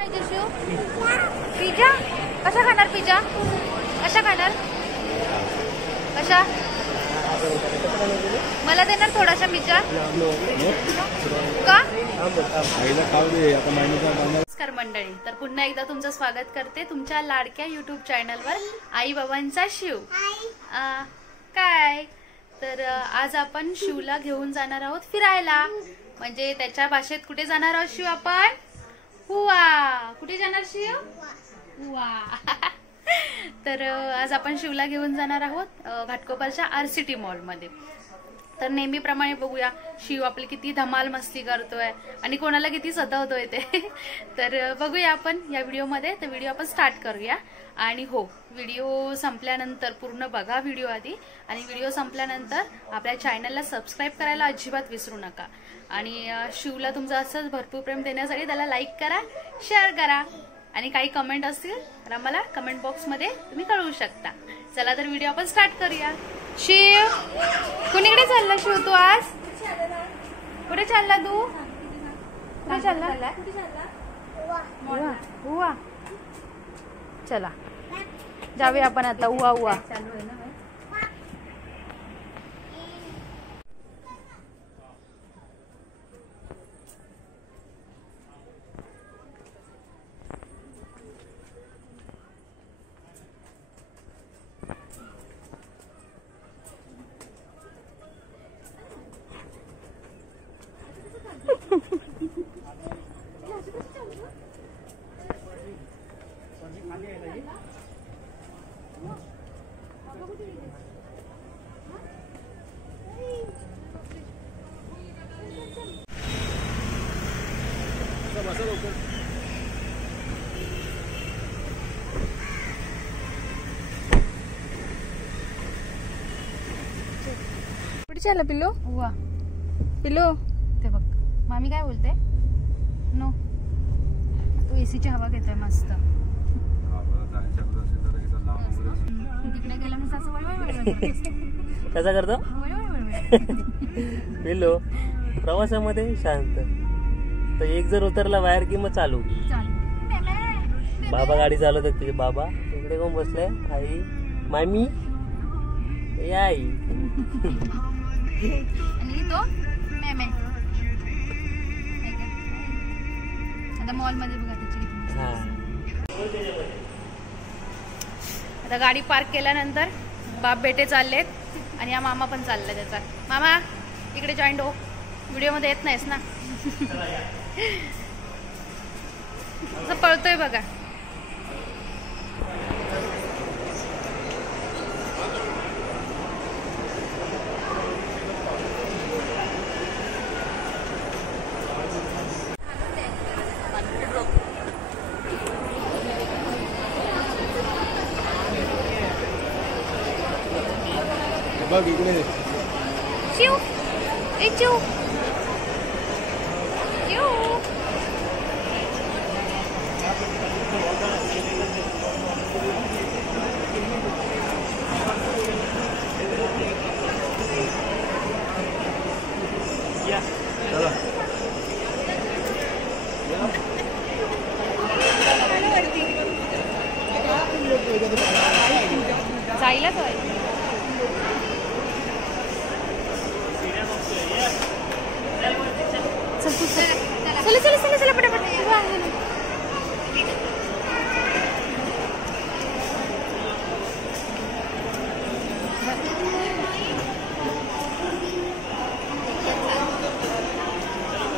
Pizza कसा खाणार? Pizza कसा खाणार? कशा मला देणार थोडासा पिझ्झा का? नमस्कार मंडळी, तर पुन्हा एकदा तुमचं स्वागत करते तुमच्या लाडक्या युट्यूब चॅनलवर आई बाबांचा शिव. काय तर आज आपण शिवला घेऊन जाणार आहोत फिरायला. म्हणजे त्याच्या भाषेत कुठे जाणार आहोत शिव आपण? हुआ. कुठे जाणार शिव? हुआ. तर आज आपण शिवला घेऊन जाणार आहोत घाटकोपरच्या RCT मॉल मध्ये. तर नेहमीप्रमाणे बघूया शिव आपली किती धमाल मस्ती करतोय आणि कोणाला किती सतावतोय ते. तर बघूया आपण या व्हिडिओमध्ये. तर व्हिडिओ आपण स्टार्ट करूया. आणि हो, व्हिडिओ संपल्यानंतर पूर्ण बघा व्हिडिओ आधी, आणि व्हिडिओ संपल्यानंतर आपल्या चॅनलला सबस्क्राईब करायला अजिबात विसरू नका. आणि शिवला तुमचं असंच भरपूर प्रेम देण्यासाठी त्याला लाईक करा, शेअर करा, आणि काही कमेंट असतील तर आम्हाला कमेंट बॉक्समध्ये तुम्ही कळवू शकता. चला तर व्हिडिओ आपण स्टार्ट करूया. शिव कुणीकडे चालला शिव तू आज? कुठे चालला तू? कुठे चालला? उवा. चला जाऊया आपण आता. उवा उवा चालू आहे ना. कुठे चालला पिल्लू? वा पिल्लू, ते बघ मामी काय बोलते. नो, तू एसीची हवा घेतोय मस्त. तिकडे गेला ना असं वळवळ कसा करतो पिल्लू? प्रवासामध्ये शांत, तर एक जर उतरला बाहेर की मग चालू. बाबा गाडी चालवतात तुझे बाबा. इकडे कोण बसलाय? आई, मामी, आई. आता मॉल मध्ये बघा आता गाडी पार्क केल्यानंतर बाप बेटे चाललेत आणि हा मामा पण चाललाय त्याचा. मामा इकडे जॉईंट हो, व्हिडिओ मध्ये येत नाहीस ना. असं पळतोय बघा. बघ इकडे चिव, ए चिव, चिव. जायला काय चला चला चला चला पटापट.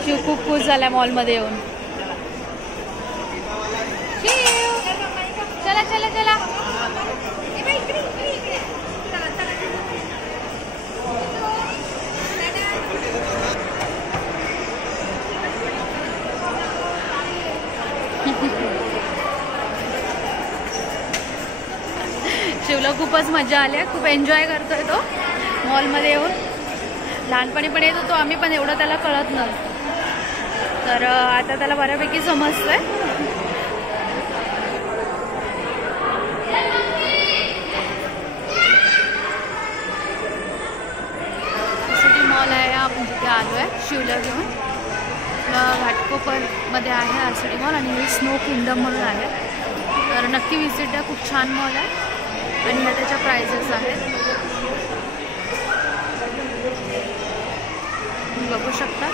शिव खूप खुश झालाय मॉल मध्ये येऊन. शिव चला चला चला. शिवला खूपच मजा आली, खूप एन्जॉय करतोय तो मॉल मध्ये येऊन. लहानपणी पण येत होतो आम्ही, पण एवढं त्याला कळत नव्हतं. तर आता त्याला बऱ्यापैकी समजतंय. RCT मॉल आहे, आपण तिथे आलोय शिवला घेऊन. घाटकोपर मध्ये आहे RCD मॉल आणि हे स्नो किंगडम म्हणून आहे. तर नक्की विजिट द्या, खूप छान मॉल आहे आणि ह्या त्याच्या प्राइजेस आहेत, बघू शकता.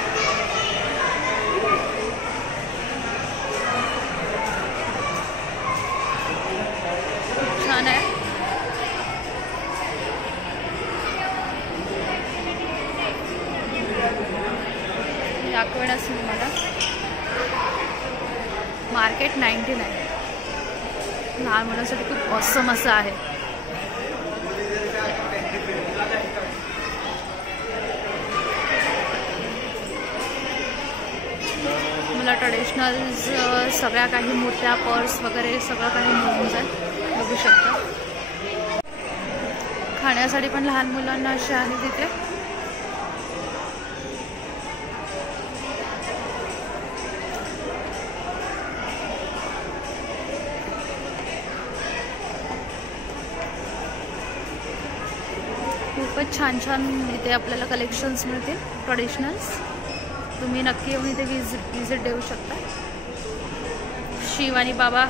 खूप छान आहे. दाखवण्यास मला मार्केट 99 लहान मुलांसाठी खूप ऑसम असं आहे. मला ट्रेडिशनल सगळ्या काही मूर्त्या, पर्स वगैरे सगळं काही मिळून जाईल, बघू शकता. खाण्यासाठी पण लहान मुलांना असे आहे तिथे. खूपच छान छान इथे आपल्याला कलेक्शन्स मिळतील ट्रेडिशनल्स. तुम्ही नक्की येऊन इथे विजिट देऊ शकता. शिव आणि बाबा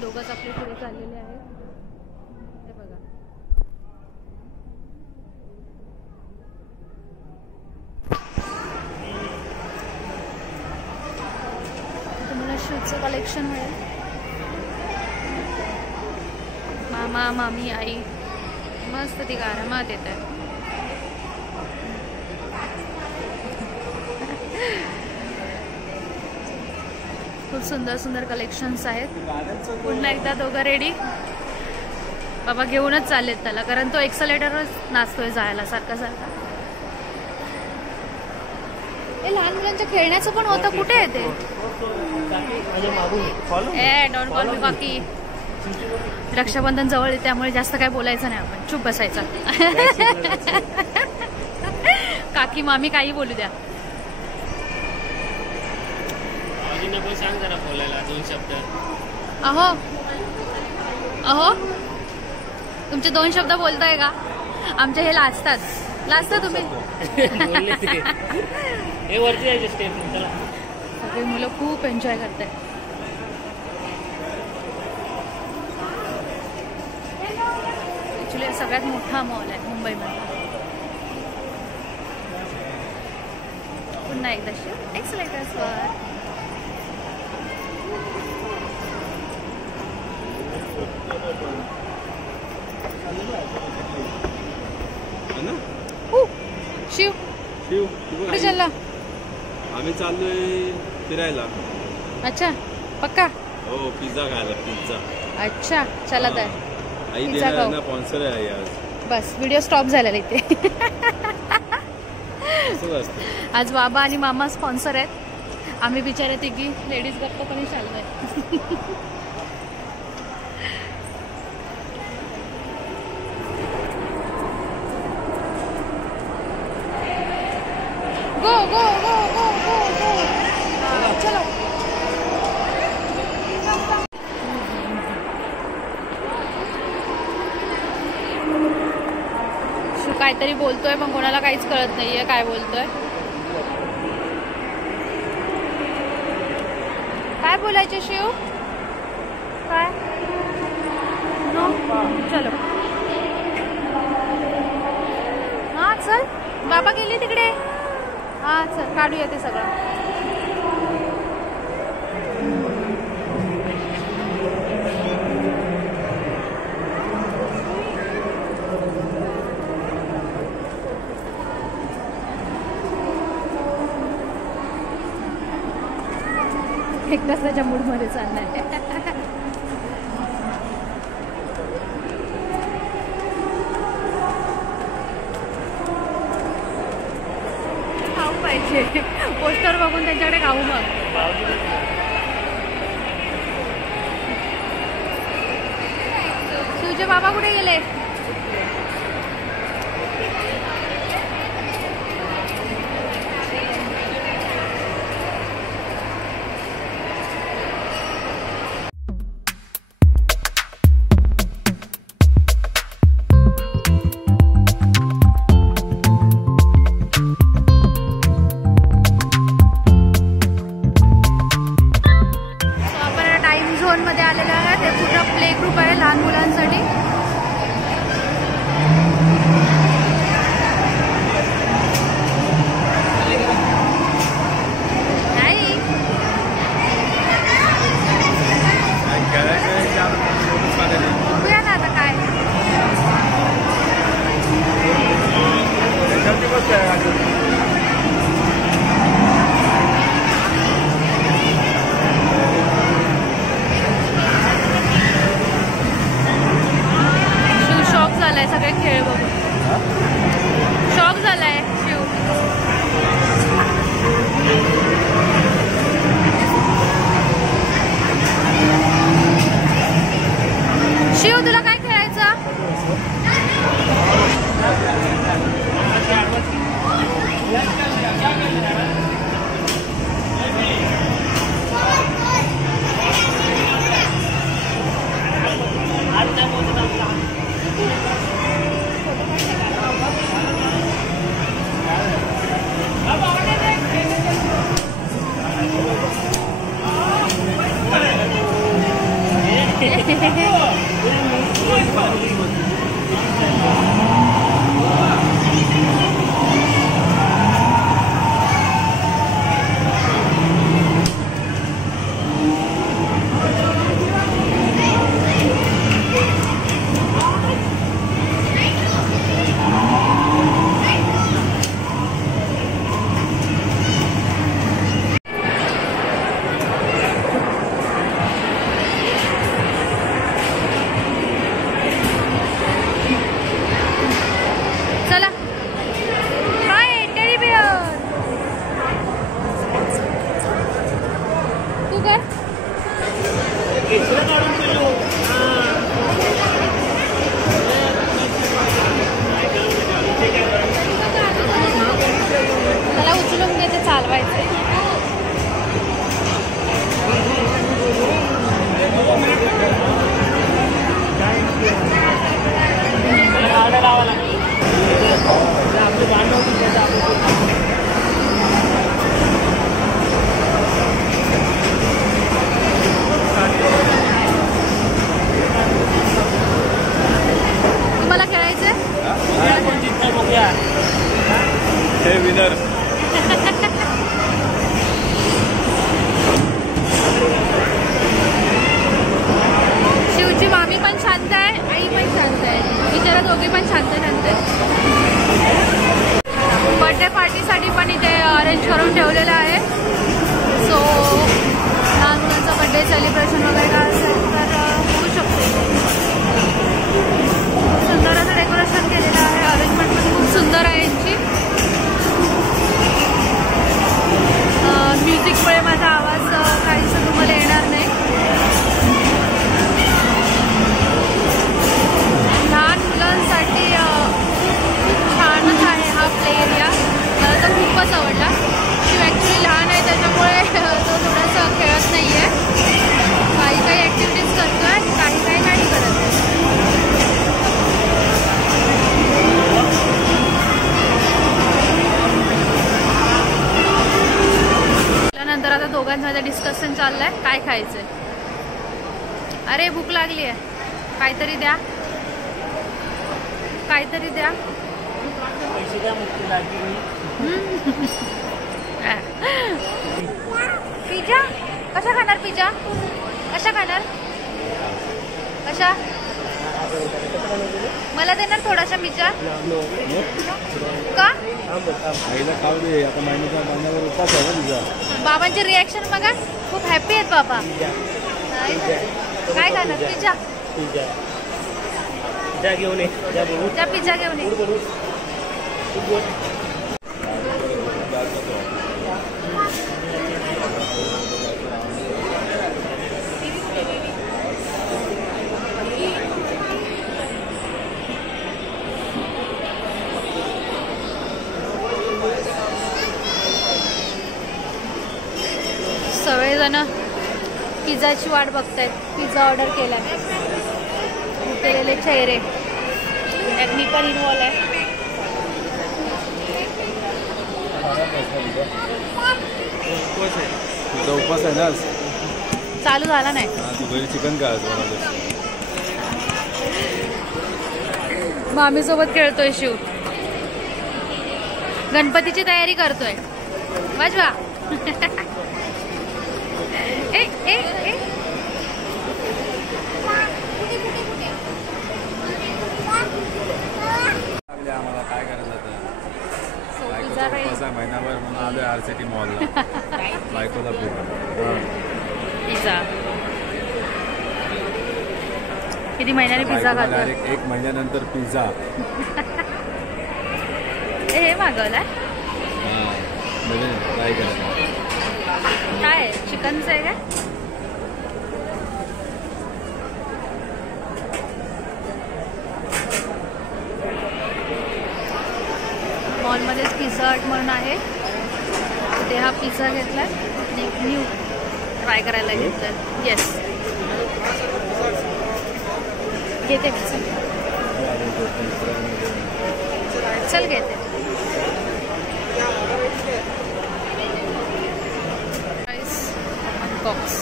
दोघंच आपले पुढे चाललेले आहेत. हे बघा, तुम्हाला शिवचं कलेक्शन मिळेल. मामा, मामी, आई मस्त ती आरामात येत आहे. खूप सुंदर सुंदर कलेक्शन्स आहेत. पुन्हा एकदा दोघं रेडी. बाबा घेऊनच चाललेत त्याला, कारण तो एक्सलेटरच नाचतोय जायला सारखा सारखा. हे लहान मुलांच्या खेळण्याचं पण होतं, कुठे आहे ते? डोंट कॉल मी काकी. रक्षाबंधन जवळ आहे त्यामुळे जास्त काय बोलायचं नाही, आपण चुप बसायचं. काकी मामी काही बोलू द्या. सांग जरा बोलायला 2 शब्द. अहो अहो, तुमचे 2 शब्द बोलताय का? आमचे हे लाजतात तुम्ही. हे वरती जायचे स्टेप. सगळे मुलं खूप एन्जॉय करतात. ऍक्च्युली सगळ्यात मोठा मॉल आहे मुंबईमध्ये. पुन्हा एकदा शिव एक्सलेटर्सवर. शिव कुठे चालला? आम्ही चाललोय फिरायला. अच्छा, पक्का? हो, पिझ्झा खायला. पिझ्झा. अच्छा, चला तर आई देणार ना, स्पॉन्सर आहे आज. बस व्हिडिओ स्टॉप झालेला इथे. आज बाबा आणि मामा स्पॉन्सर आहेत. आम्ही बिचारे तिघी लेडीज गप्पपणे चाललोय. गो गो गो गो गो गो. चलो. शिव काहीतरी बोलतोय पण कोणाला काहीच कळत नाहीये काय बोलतोय. काय बोलायचे शिव? काय? नो, चलो. हा चल, बाबा गेले तिकडे. हा चल, काढूया ते सगळं. एक तासाच्या मूडमध्ये चाललाय. खाऊ पाहिजे, पोस्टर बघून त्यांच्याकडे खाऊ. मग शिवचे बाबा कुठे गेले? मध्ये आलेले आहेत. हे पूर्ण प्ले ग्रुप आहे लहान मुलांसाठी. बघूया ना आता काय. शिव शॉक झालाय सगळे खेळ बघून. शॉक झालाय शिव. शिव तुला काय खेळायचं? त्याला उचलून घेते चालवायचं. तुम्हाला खेळायचंय? हे विनर. शिवची मामी पण शांत आहे, आई पण शांत आहे. बिचारा दोघे पण शांत आहे. बर्थडे पार्टीसाठी पण इथे अरेंज करून ठेवलेलं आहे. सो लहान मुलांचं बर्थडे सेलिब्रेशन वगैरे काय असेल तर होऊ शकते. खूप सुंदर असं डेकोरेशन केलेलं आहे. अरेंजमेंट पण खूप सुंदर आहे यांची. म्युझिकमुळे माझा आवाज काहीसा तुम्हाला येणार नाही. लहान मुलांसाठी खूप छानच आहे हा प्ले एरिया. मला तर खूपच आवडला. शिव ॲक्च्युली लहान आहे त्याच्यामुळे तो थोडंसं खेळत नाही आहे. काही काही ॲक्टिव्हिटीज करतो आहे, काही काही नाही करत आहे. त्यानंतर आता दोघांमध्ये डिस्कशन चाललंय काय खायचंय. अरे भूक लागली आहे, काहीतरी द्या, काहीतरी द्या. पिझ्झा कशा खाणार? पिझ्झा कशा खाणार? कशा? मला देणार थोडासा पिझ्झा का? बाबांचे रिॲक्शन बघा, खूप हॅपी आहेत बाबा. काय खाणार? पिझ्झा. घेऊन ये, त्या पिझ्झा घेऊन ये. सगळेजण पिझ्झाची वाट बघतायत. पिझ्झा ऑर्डर केलाय. उठलेले चेहरे. अग्नी पण इन्वॉल्व आहे. उपवास आहे ना. चालू झाला नाही. तू घरी चिकन काय मामी सोबत खेळतोय शिव. गणपतीची तयारी करतोय. वाजवा. ए ए ए आम्हाला काय करायचं आता? सोपीचा बाई. महिनाभर म्हणून आलोय RCT मॉलला बायकोला पिझ्झा. किती महिन्याने पिझ्झा खातो? एक महिन्यानंतर पिझ्झा. हे मागवलाय ट्राय करायचं. काय आहे? चिकनचं आहे काय? मॉलमध्येच पिझ्झा हट म्हणून आहे. ते हा पिझ्झा घेतलाय आणि एक न्यू ट्राय करायला घेतलाय. येस घेते. चल घेते. बॉक्स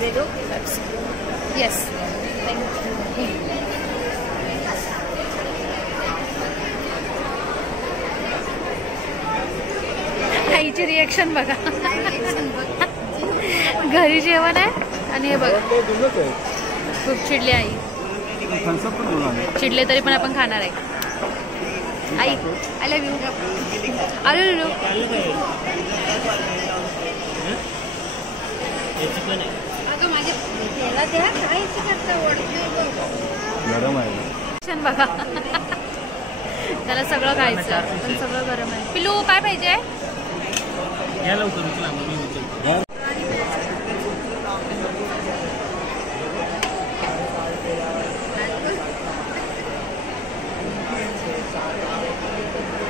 दे दो. Yes thank you. आईची रिएक्शन बघा. घरी जेवण आहे आणि हे बघा खूप चिडली आई. चिडले तरी पण आपण खाणार आहे. आई आय लव्ह यू. आलू लू. गरम आहे बघा. त्याला सगळं खायचं पण सगळं गरम आहे. पिलू काय पाहिजे?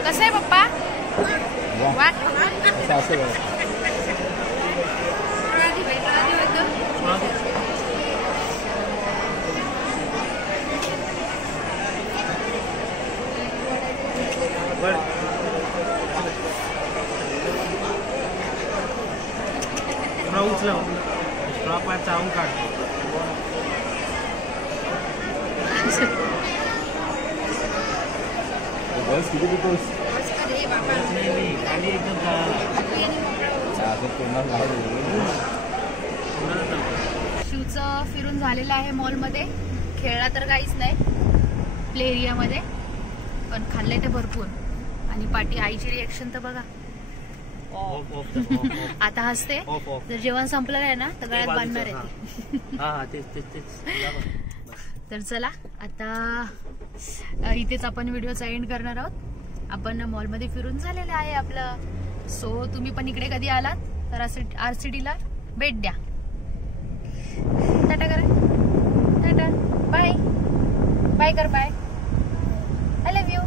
कसं आहे पप्पा? चावून काढतो. शिवचं फिरून झालेलं आहे मॉलमध्ये. खेळला तर काहीच नाही प्ले एरियामध्ये, पण खाल्लंय ते भरपूर. आणि पाठी आईची रिएक्शन तर बघा. आता हसते. जर जेवण संपलं नाही ना तर गळ्यात बांधणार आहे. तर चला आता इथेच आपण व्हिडिओचा एंड करणार आहोत. आपण मॉलमध्ये फिरून झालेलं आहे आपलं. सो तुम्ही पण इकडे कधी आलात तर RCT ला भेट द्या. टाटा करा. टाटा बाय बाय कर. बाय. I love you.